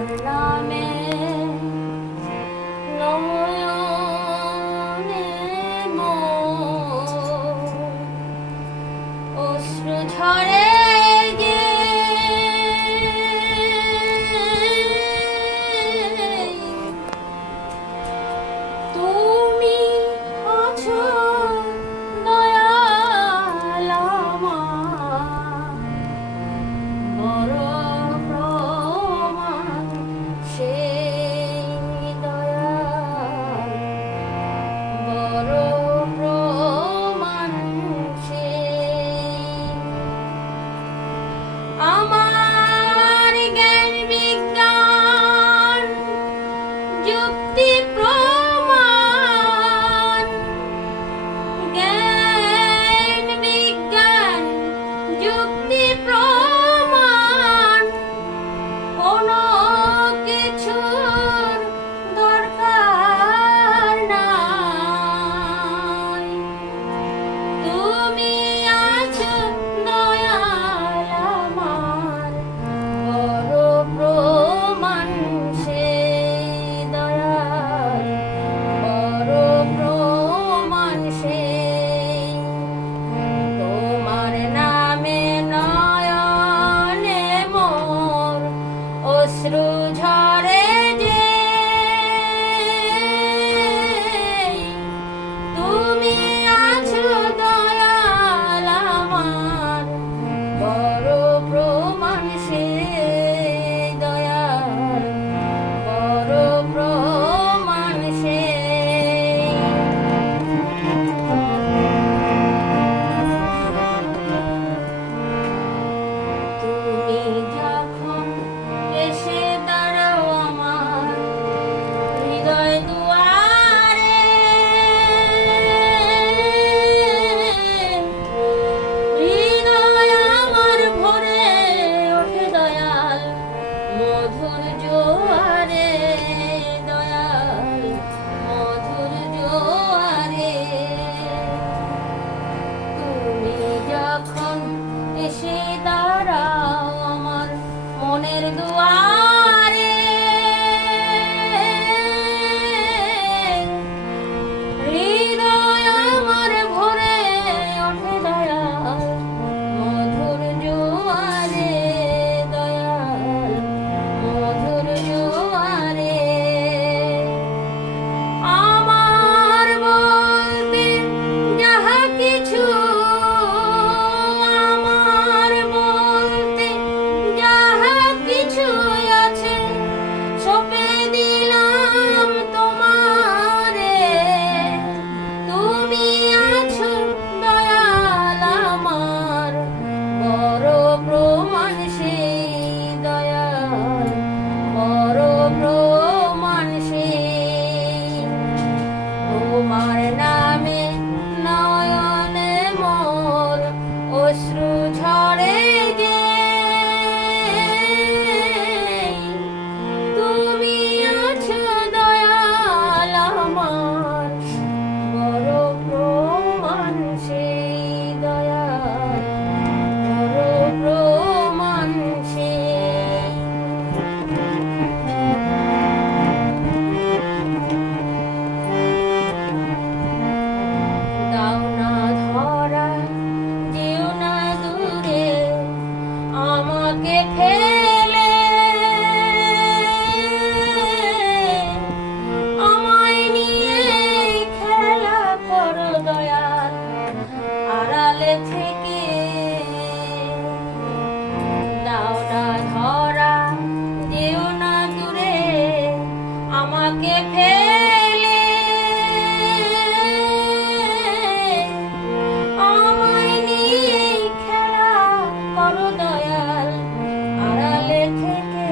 তোমার নামে নয়নে মোর অশ্রু ঝরে গে তুমি আছো দয়াল আমার বড় প্রমাণ সেই দয়াল বড় প্রমাণ সেই আমার জ্ঞান বিজ্ঞান যুক্তি প্রমাণ জ্ঞান বিজ্ঞান যুক্তি প্রমাণ কোনো কিছুর দরকার নাই তুমি আছো দয়াল আমার বড় প্রমাণ সেই দয়াল বড় প্রমাণ সেই তোমার নামে নয়নে মোর অশ্রু ঝরে যে তুমি আছো দয়াল আমার বড় প্রমাণ সেই দয়াল বড় প্রমাণ সেই তুমি যখন এসে দাঁড়াও আমার হৃদয় দুয়ারে হৃদয় আমার ভরে ওঠে দয়াল মধুর জোয়ারে দয়াল মধুর জোয়ারে তুমি যখন এসে দাঁড়াও আমার মনের দুয়ারে হৃদয় আমার ভরে ওঠে দয়াল মধুর জোয়ারে দয়াল মধুর জোয়ারে আমার বলতে যাহা কিছু আমার বলতে যাহা কিছু আছে সঁপে দিলাম তোমারে তুমি আছো দয়াল আমার বড় প্রমাণ সেই দয়াল বড় প্রমাণ সেই তোমার নামে নয়নে মোর অশ্রু ঝরে গে তুমি আছো দয়াল আমার বড় প্রমাণ সেই দয়াল বড় প্রমাণ সেই দাও না ধরা যেও না দূরে আমাকে ফেলে আমায় নিয়ে খেলা করো দয়াল আড়ালে থেকে দাও না ধরা যেও না দূরে আমাকে ফেলে আমায় নিয়ে খেলা করো দয়াল আড়ালে থেকে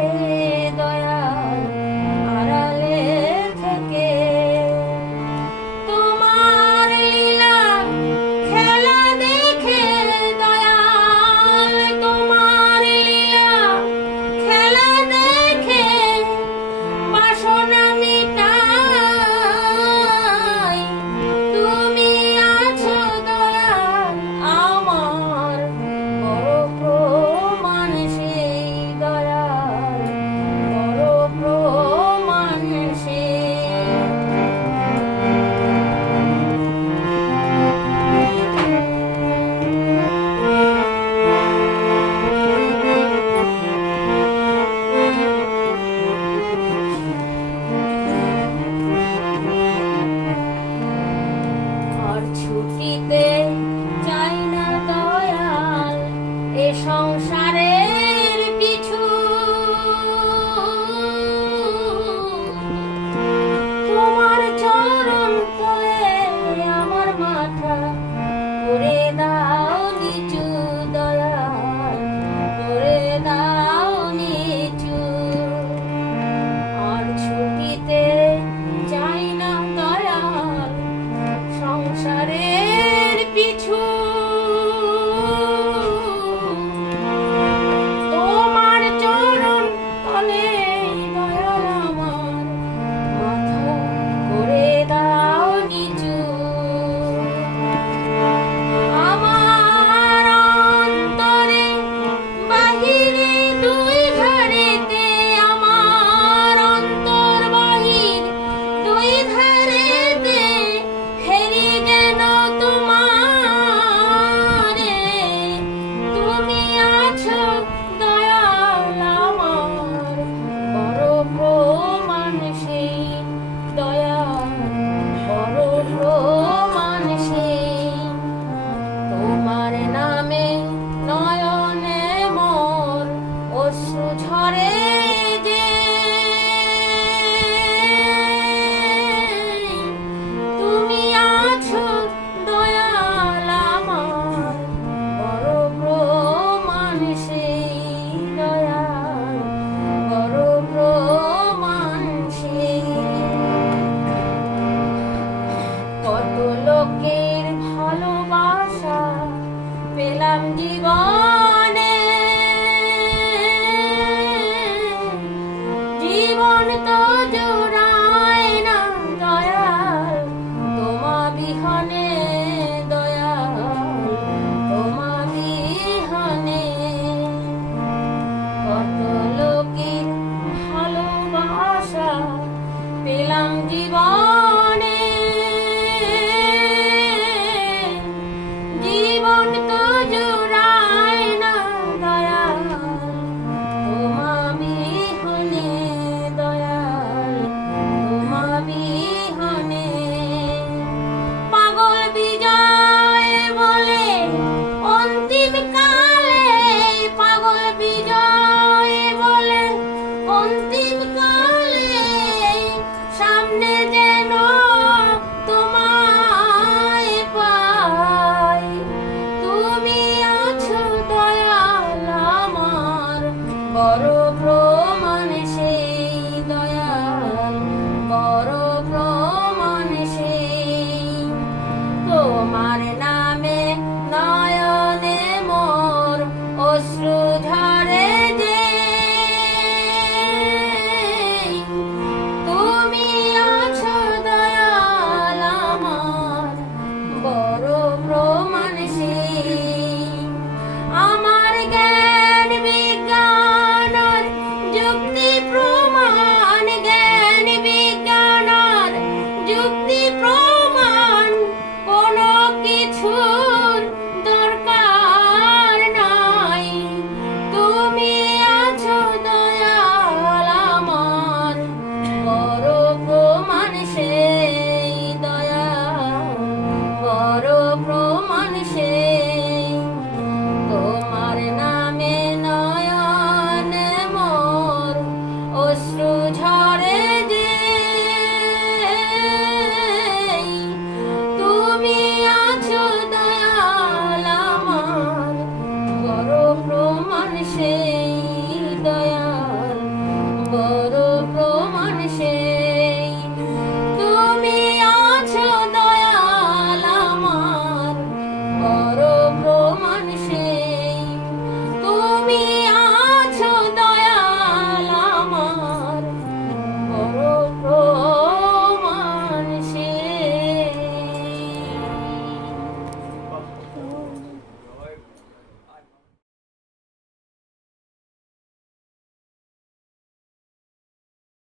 দয়াল আড়ালে থেকে তোমার লীলা খেলা দেখে সংসারের পিছু তোমার চরণ তলে আমার মাথা করে দাও নিচু দয়াল, করে দাও নিচু। আর ছুটিতে চাই না দয়াল সংসারের পিছু, তোমার চরণ তলে দয়াল আমার মাথা করে দাও নিচু। আমার অন্তরে বাহিরে দুই ধারেতে, আমার অন্তর বাহির দুই ধারেতে হেরি যেন তোমারে। তুমি আছো দয়াল আমার বড় প্রমাণ সেই, দয়াল বড় প্রমাণ সেই। তোমার নামে নয়নে মোর অশ্রু ঝরে যে, তুমি আছো দয়াল আমার বড় প্রমাণ সেই, দয়াল বড় প্রমাণ সেই। কত লোকের ভালোবাসা পেলাম জীবন